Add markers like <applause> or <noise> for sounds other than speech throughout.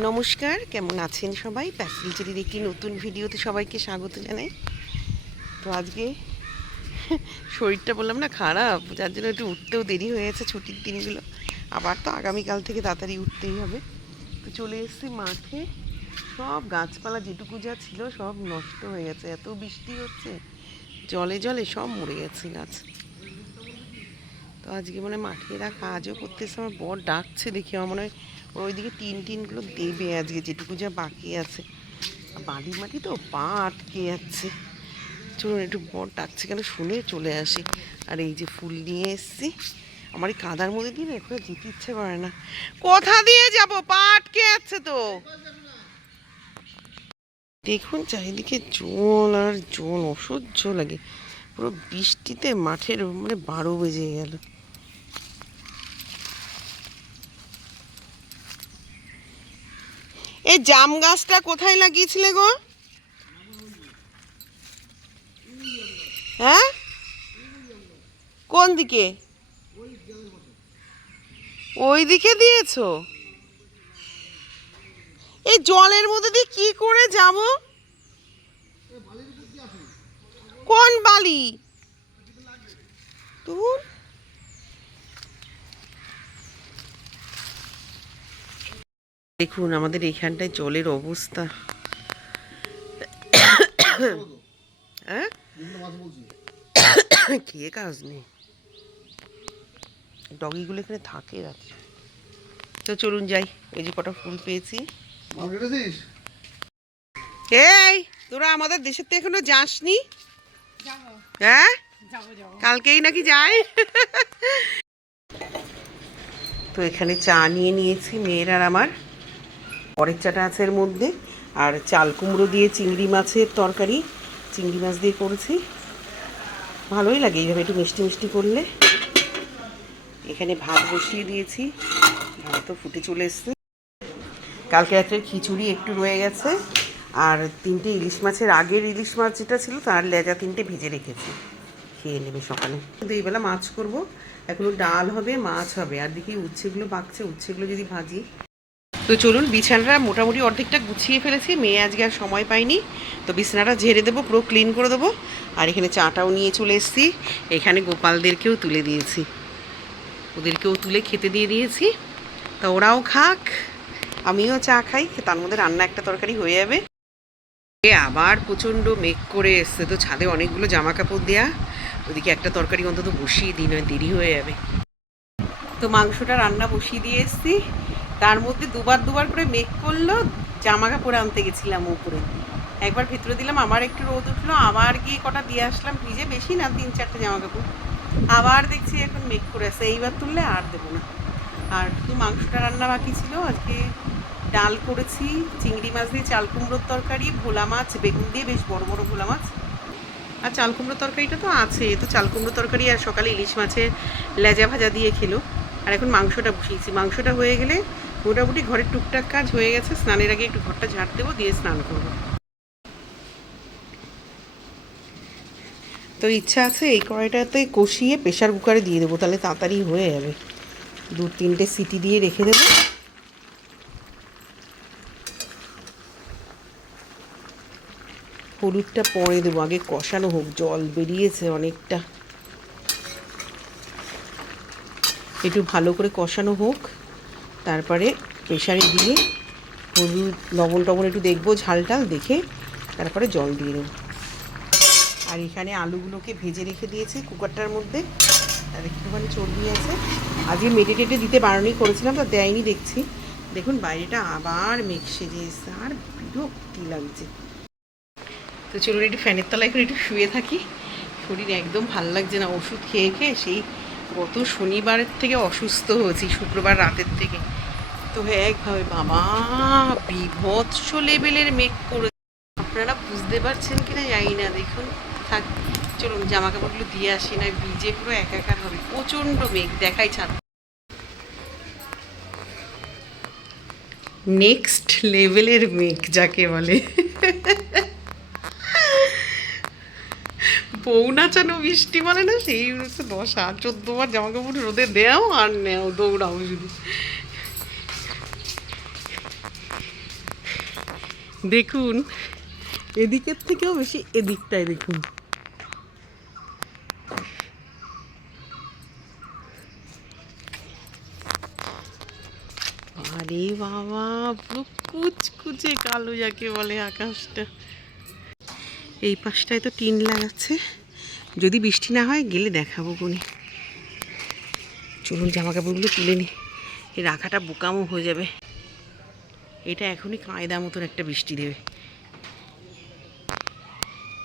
নমস্কার, কেমন আছেন সবাই? প্যাসেঞ্জারির একটি নতুন ভিডিওতে সবাইকে স্বাগত জানাই। তো আজকে শরীরটা বললাম না খারাপ, যার জন্য একটু উঠতেও দেরি হয়ে গেছে ছুটির দিনগুলো। আবার তো আগামীকাল থেকে তাড়াতাড়ি উঠতেই হবে। তো চলে এসেছি মাঠে। সব গাছপালা যেটুকু যা ছিল সব নষ্ট হয়ে গেছে। এত বৃষ্টি হচ্ছে, জলে জলে সব মরে গেছে গাছ। তো আজকে মানে মাঠে এরা কাজও করতেছে। আমার বর ডাকছে দেখি, আমার মনে হয় ওইদিকে টিন টিনগুলো দেবে আজকে, যেটুকু যা বাকি আছে। বালি মাটি তো পা আটকে যাচ্ছে। চলুন একটু বর ডাকছে কেন শুনে চলে আসি। আর এই যে ফুল নিয়ে এসছি, আমার এই কাদার মধ্যে দিয়ে এখানে যেতে ইচ্ছে করে না। কোথা দিয়ে যাব? পা আটকে যাচ্ছে তো। দেখুন চারিদিকে জল আর জল, অসহ্য লাগে। পুরো বৃষ্টিতে মাঠের মানে বারো বেজে গেল। এই জাম গাছটা কোথায় লাগিয়েছিলে গো? হ্যাঁ? কোন দিকে? ওই দিকে দিয়েছ? এই জলের মধ্যে দিয়ে কি করে যাব? কোন বালি? তুই দেখুন আমাদের এখানটায় জলের অবস্থা। হ্যাঁ? খেয়ে কাজ নেই? ডগিগুলো এখানে থাকে রাত্রে। তো চলুন যাই এই যে কটা ফুল পেয়েছি। এই তোরা আমাদের দেশের তো এখনও যাসনি? হ্যাঁ? কালকেই নাকি যাই? তো এখানে চা নিয়ে নিয়েছি মেয়ের আর আমার। পরের চাটা আছে এর মধ্যে আর চাল কুমড়ো দিয়ে চিংড়ি মাছের তরকারি। চিংড়ি মাছ দিয়ে করেছি। ভালোই লাগে এইভাবে একটু মিষ্টি মিষ্টি করলে। এখানে ভাত বসিয়ে দিয়েছি। ভাত তো ফুটে চলে এসছে। কালকে রাত্রের খিচুড়ি একটু রয়ে গেছে। আর তিনটে ইলিশ মাছের আগের ইলিশ মাছ যেটা ছিল তার লেজা তিনটে ভেজে রেখেছি। খেয়ে নেবে সকালে। এইবেলা মাছ করব। এখনও ডাল হবে, মাছ হবে। আর দেখি উচ্ছেগুলো পাকছে। উচ্ছেগুলো যদি ভাজি। তো চলুন, বিছানাটা মোটামুটি অর্ধেকটা গুছিয়ে ফেলেছি। মেয়ে আজকে আর সময় পাইনি তো বিছানাটা ঝেড়ে দেবো, পুরো ক্লিন করে দেবো। আর এখানে চাটাও নিয়ে চলে এসেছি। এখানে গোপালদেরকেও তুলে দিয়েছি। ওদেরকেও তুলে খেতে দিয়ে দিয়েছি। তা ওরাও খাক, আমিও চা খাই, তার মধ্যে রান্না একটা তরকারি হয়ে যাবে। এ আবার প্রচণ্ড মেঘ করে এসছে, তো ছাদে অনেকগুলো জামা কাপড় দেয়া। ওদিকে একটা তরকারি অন্তত বসিয়ে দিই, নয় দেরি হয়ে যাবে। তো মাংসটা রান্না বসিয়ে দিয়ে এসছি। তার মধ্যে দুবার দুবার করে মেঘ করল জামা কাপড় আনতে গেছিলাম উপরে। একবার ভিতরে দিলাম, আবার একটু রোদ উঠল, আবার গিয়ে কটা দিয়ে আসলাম ভিজে, বেশি না, তিন চারটে জামা কাপড় আবার দেখছি এখন মেঘ করে আসছে এইবার তুললে আর দেবো না। আর শুধু মাংসটা রান্না বাকি ছিল, আজকে ডাল করেছি, চিংড়ি মাছ দিয়ে চাল কুমড়োর তরকারি, ভোলা মাছ, বেগুন দিয়ে বেশ বড় বড় ভোলা মাছ। আর চাল কুমড়োর তরকারিটা তো আছে, তো চাল কুমড়ো তরকারি আর সকালে ইলিশ মাছের লেজা ভাজা দিয়ে খেলো। আর এখন মাংসটা বসিয়েছি। মাংসটা হয়ে গেলে মোটামুটি ঘরের টুকটাক কাজ হয়ে গেছে। স্নানের আগে একটু ঘরটা ঝাড় দেবো, দিয়ে স্নান করব। তো ইচ্ছা আছে এই কড়াইটাতে কষিয়ে প্রেশার কুকারে দিয়ে দেবো, তাহলে তাড়াতাড়ি হয়ে যাবে। দু তিনটে সিটি দিয়ে রেখে দেবো। হলুদটা পরে দেবো, আগে কষানো হোক, জল বেরিয়েছে অনেকটা। একটু ভালো করে কষানো হোক। তারপরে প্রেশারে দিয়ে হলুদ, লবণ টবণ একটু দেখব, ঝাল টাল দেখে তারপরে জল দিয়ে দেবো আর এখানে আলুগুলোকে ভেজে রেখে দিয়েছি কুকারটার মধ্যে। আর একটুখানি চর্বি আছে। আজকে মেটে টেটে দিতে বারণই করেছিলাম, তো দেয়নি দেখছি। দেখুন, বাইরেটা আবার মেঘ সেজে এসছে, আর বিরক্তি লাগছে। তো চলুন, একটু ফ্যানের তলায় করে একটু শুয়ে থাকি। শরীর একদম ভালো লাগছে না, ওষুধ খেয়ে খেয়ে সেই গত শনিবারের থেকে অসুস্থ হয়েছি, শুক্রবার রাতের থেকে। তো একভাবে বাবা, বিভৎস লেভেলের মেঘ করে আপনারা বুঝতে পারছেন কিনা জানি না, দেখুন। থাক, চলুন জামা কাপড়গুলো দিয়ে আসি না ভিজে পুরো একাকার হবে। প্রচণ্ড মেঘ দেখাই ছাদ। নেক্সট লেভেলের মেঘ যাকে বলে। <laughs> বউ নাচানো বৃষ্টি বলে না? সেই হচ্ছে দশা। চোদ্দ বার জামা কাপড় রোদে দেও আর নেও, দৌড়াও শুধু। দেখুন, এদিকের থেকেও বেশি এদিকটাই দেখুন। আরে বাবা, পুরো কুচকুচে কালো যাকে বলে আকাশটা। এই পাশটায় তো টিন লাগাচ্ছে। যদি বৃষ্টি না হয়, গেলে দেখাবো কোনি চলুন জামা কাপড়গুলো তুলে নি। এই রাখাটা বোকামো হয়ে যাবে। এটা এখনই কায়দা মতন একটা বৃষ্টি দেবে।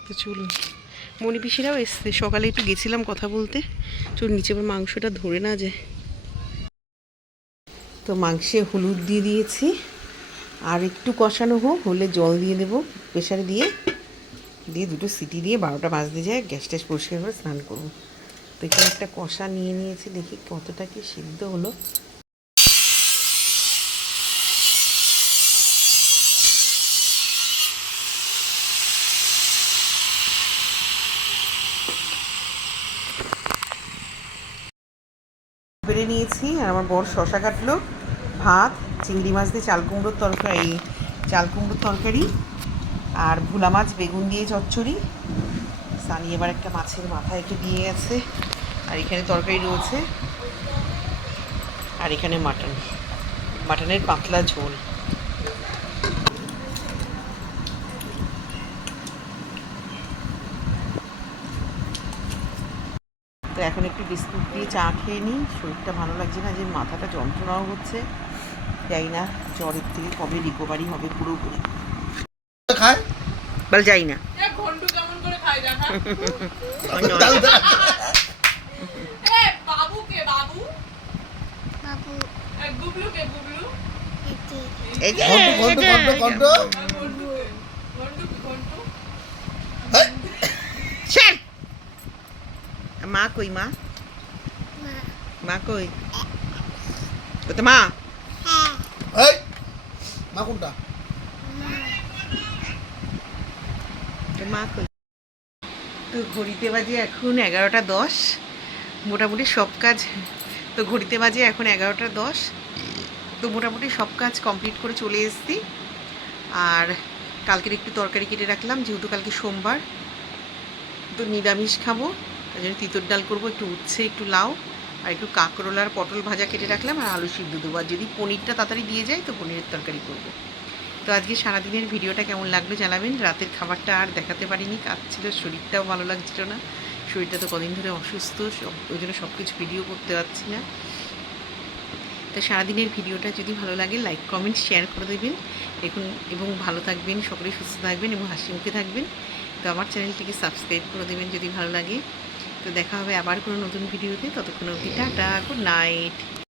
তো চলুন। মণি পিসিরাও এসছে। সকালে একটু গেছিলাম কথা বলতে। চলুন নিচে আবার মাংসটা ধরে না যায়। তো মাংসে হলুদ দিয়ে দিয়েছি। আর একটু কষানো হোক, হলে জল দিয়ে দেবো প্রেশারে দিয়ে। দিয়ে দুটো সিটি দিয়ে বারোটা বাজতে যায়, গ্যাস ট্যাস পরিষ্কার করে স্নান করব। তো এখানে একটা কষা নিয়ে নিয়েছি, দেখি কতটা কি সিদ্ধ হলো। বেড়ে নিয়েছি, আর আমার বড় শশা কাটলো, ভাত, চিংড়ি মাছ দিয়ে চাল কুমড়োর তরকারি, চাল কুমড়োর তরকারি আর ভোলা মাছ, বেগুন দিয়ে চচ্চড়ি। সানি এবার একটা মাছের মাথা একটু দিয়ে গেছে। আর এখানে তরকারি রয়েছে। আর এখানে মাটন। মাটনের পাতলা ঝোল। তো এখন একটু বিস্কুট দিয়ে চা খেয়ে নিই। শরীরটা ভালো লাগছে না যে মাথাটা যন্ত্রণাও হচ্ছে। যাই না জ্বরের থেকে কবে রিকভারি হবে পুরোপুরি। খায়? বল যাই না। মা কই মা? মা। কই? তো মা? হ্যাঁ মা কোনটা মা তো মা তো ঘড়িতে বাজে এখন এগারোটা দশ। মোটামুটি সব কাজ, তো ঘড়িতে বাজে এখন এগারোটা দশ। তো মোটামুটি সব কাজ কমপ্লিট করে চলে এসেছি। আর কালকের একটু তরকারি কেটে রাখলাম, যেহেতু কালকে সোমবার। তো নিরামিষ খাব, তার জন্য তিতর ডাল করব, একটু উচ্ছে, একটু লাউ, আর একটু কাঁকরোলার পটল ভাজা কেটে রাখলাম, আর আলু সিদ্ধ দেবো। আর যদি পনিরটা তাড়াতাড়ি দিয়ে যায়, তো পনিরের তরকারি করব। তো আজকে সারাদিনের ভিডিওটা কেমন লাগল জানাবেন। রাতের খাবারটা আর দেখাতে পারিনি, কাজ ছিল, শরীরটাও ভালো লাগছিল না। শরীরটা তো কদিন ধরে অসুস্থ ওই জন্য সব কিছু ভিডিও করতে পারছি না। তো সারাদিনের ভিডিওটা যদি ভালো লাগে, লাইক, কমেন্ট, শেয়ার করে দেবেন। দেখুন, এবং ভালো থাকবেন, সকলেই সুস্থ থাকবেন এবং হাসি মুখে থাকবেন। তো আমার চ্যানেলটিকে সাবস্ক্রাইব করে দেবেন যদি ভালো লাগে। তো দেখা হবে আবার কোনো নতুন ভিডিওতে। ততক্ষণ অবধি টাটা, গুড নাইট।